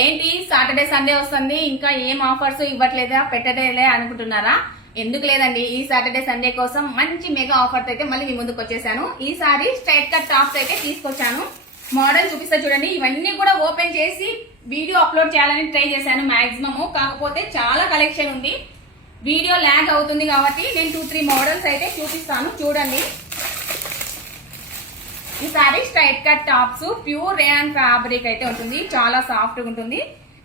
ఏంటి Saturday Sunday వస్తుంది ఇంకా ఏం ఆఫర్స్ ఇవ్వట్లేదా పెట్టలేదా అనుకుంటున్నారా? ఎందుకు లేదండి, ఈ సాటర్డే సండే కోసం మంచి మెగా ఆఫర్ అయితే మళ్ళీ మీ ముందుకు వచ్చేసాను. ఈసారి స్ట్రైట్ కట్ టాప్స్ అయితే తీసుకొచ్చాను. మోడల్ చూపిస్తా చూడండి. ఇవన్నీ కూడా ఓపెన్ చేసి వీడియో అప్లోడ్ చేయాలని ట్రై చేశాను మాక్సిమము. కాకపోతే చాలా కలెక్షన్ ఉంది, వీడియో ల్యాగ్ అవుతుంది కాబట్టి నేను 2-3 మోడల్స్ అయితే చూపిస్తాను చూడండి. ఈసారి straight cut tops pure rayon fabric అయితే ఉంటుంది, చాలా సాఫ్ట్ గా ఉంటుంది.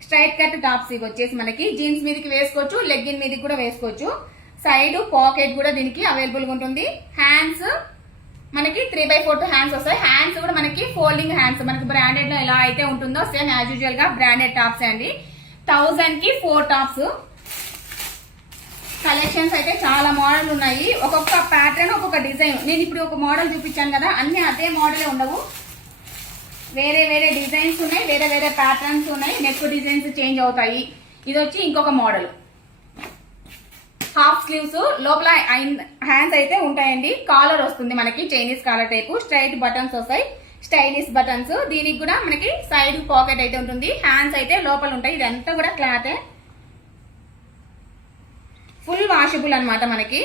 స్ట్రైట్ కట్ టాప్స్ ఇవి వచ్చేసి మనకి జీన్స్ మీదకి వేసుకోవచ్చు, లెగ్గిన్ మీదకి కూడా వేసుకోవచ్చు. సైడ్ పాకెట్ కూడా దీనికి అవైలబుల్ గా ఉంటుంది. హ్యాండ్స్ మనకి 3/4 హ్యాండ్స్ వస్తాయి. హ్యాండ్స్ కూడా మనకి ఫోల్డింగ్ హ్యాండ్స్, మనకి బ్రాండెడ్ లో ఎలా అయితే ఉంటుందో సేమ్ యాజ్ యూజువల్ గా బ్రాండెడ్ టాప్స్ అండి. 1000 కి 4 టాప్స్. కలెక్షన్స్ అయితే చాలా మోడల్ ఉన్నాయి, ఒక్కొక్క ప్యాటర్న్ ఒక్కొక్క డిజైన్. నేను ఇప్పుడు ఒక మోడల్ చూపించాను కదా, అన్ని అదే మోడలే ఉండవు, వేరే వేరే డిజైన్స్ ఉన్నాయి, వేరే వేరే ప్యాటర్న్స్ ఉన్నాయి, నెక్ డిజైన్స్ చేంజ్ అవుతాయి. ఇది వచ్చి ఇంకొక మోడల్, హాఫ్ స్లీవ్స్, లోపల హ్యాండ్స్ అయితే ఉంటాయండి. కాలర్ వస్తుంది మనకి Chinese collar type, straight buttons వస్తాయి, స్టైలిష్ బటన్స్. దీనికి కూడా మనకి సైడ్ పాకెట్ అయితే ఉంటుంది, హ్యాండ్స్ అయితే లోపల ఉంటాయి. ఇదంతా కూడా క్లాతే, ఫుల్ వాషబుల్ అన్నమాట. మనకి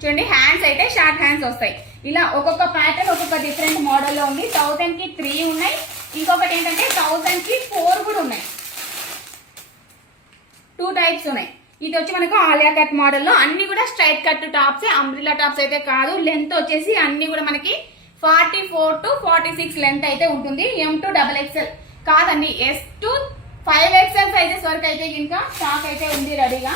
చూడండి, హ్యాండ్స్ అయితే షార్ట్ హ్యాండ్స్ వస్తాయి. ఇలా ఒక్కొక్క ప్యాటర్న్ ఒక్కొక్క డిఫరెంట్ మోడల్లో ఉంది. 1000 కి 3 ఉన్నాయి, ఇంకొకటి ఏంటంటే 1000 కి 4 కూడా ఉన్నాయి. 2 టైప్స్ ఉన్నాయి. ఇది వచ్చి మనకు ఆలియా కట్ మోడల్లో, అన్ని కూడా straight cut tops, umbrella tops అయితే కాదు. లెంత్ వచ్చేసి అన్ని కూడా మనకి 44 to 46 లెంత్ అయితే ఉంటుంది. M to XXL కాదండి, S to 5XL సైజెస్ వరకు అయితే ఇంకా స్టాక్ అయితే ఉంది రెడీగా.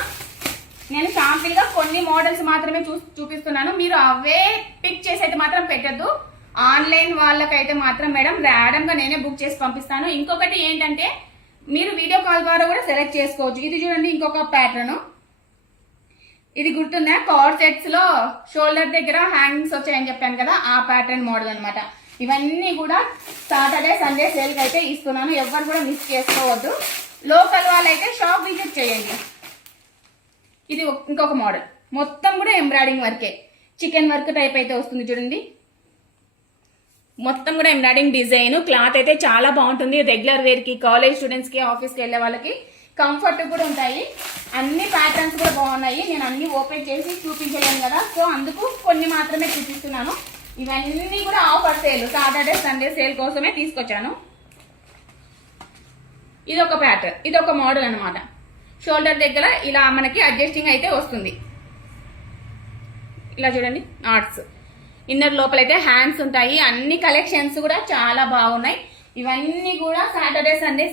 నేను శాంపిల్ గా కొన్ని మోడల్స్ మాత్రమే చూపిస్తున్నాను, మీరు అవే పిక్ చేసి అయితే మాత్రం పెట్టద్దు. ఆన్లైన్ వాళ్ళకైతే మాత్రం మేడం ర్యాండమ్ గా నేనే బుక్ చేసి పంపిస్తాను. ఇంకొకటి ఏంటంటే మీరు వీడియో కాల్ ద్వారా కూడా సెలెక్ట్ చేసుకోవచ్చు. ఇది చూడండి ఇంకొక ప్యాటర్న్, ఇది గుర్తుందా? కార్డ్ సెట్స్ లో షోల్డర్ దగ్గర హ్యాంగింగ్స్ వచ్చాయని చెప్పాను కదా, ఆ ప్యాటర్న్ మోడల్ అనమాట. ఇవన్నీ కూడా సాటర్డే సండే సేల్ కి అయితే ఇస్తున్నాను, ఎవరు కూడా మిస్ చేసుకోవద్దు. లోకల్ వాళ్ళైతే షాప్ విజిట్ చేయండి. ఇది ఇంకొక మోడల్, మొత్తం కూడా ఎంబ్రాయిడింగ్ వర్కే, చికెన్ వర్క్ టైప్ అయితే వస్తుంది చూడండి. మొత్తం కూడా ఎంబ్రాయిడింగ్ డిజైన్, క్లాత్ అయితే చాలా బాగుంటుంది. రెగ్యులర్ వేర్ కి, కాలేజ్ స్టూడెంట్స్ కి, ఆఫీస్ కి వెళ్లే వాళ్ళకి కంఫర్ట్ కూడా ఉంటాయి. అన్ని ప్యాటర్న్స్ కూడా బాగున్నాయి. నేను అన్ని ఓపెన్ చేసి చూపించలేను కదా, సో అందుకు కొన్ని మాత్రమే చూపిస్తున్నాను. ఇవన్నీ కూడా offer sale, Saturday Sunday sale కోసమే తీసుకొచ్చాను. ఇది ఒక ప్యాటర్న్, ఇది ఒక మోడల్ అనమాట. షోల్డర్ దగ్గర ఇలా మనకి అడ్జస్టింగ్ అయితే వస్తుంది. ఇలా చూడండి నాట్స్, ఇన్నర్ లోపల అయితే హ్యాండ్స్ ఉంటాయి. అన్ని కలెక్షన్స్ కూడా చాలా బాగున్నాయి. ఇవన్నీ కూడా సాటర్డే సండే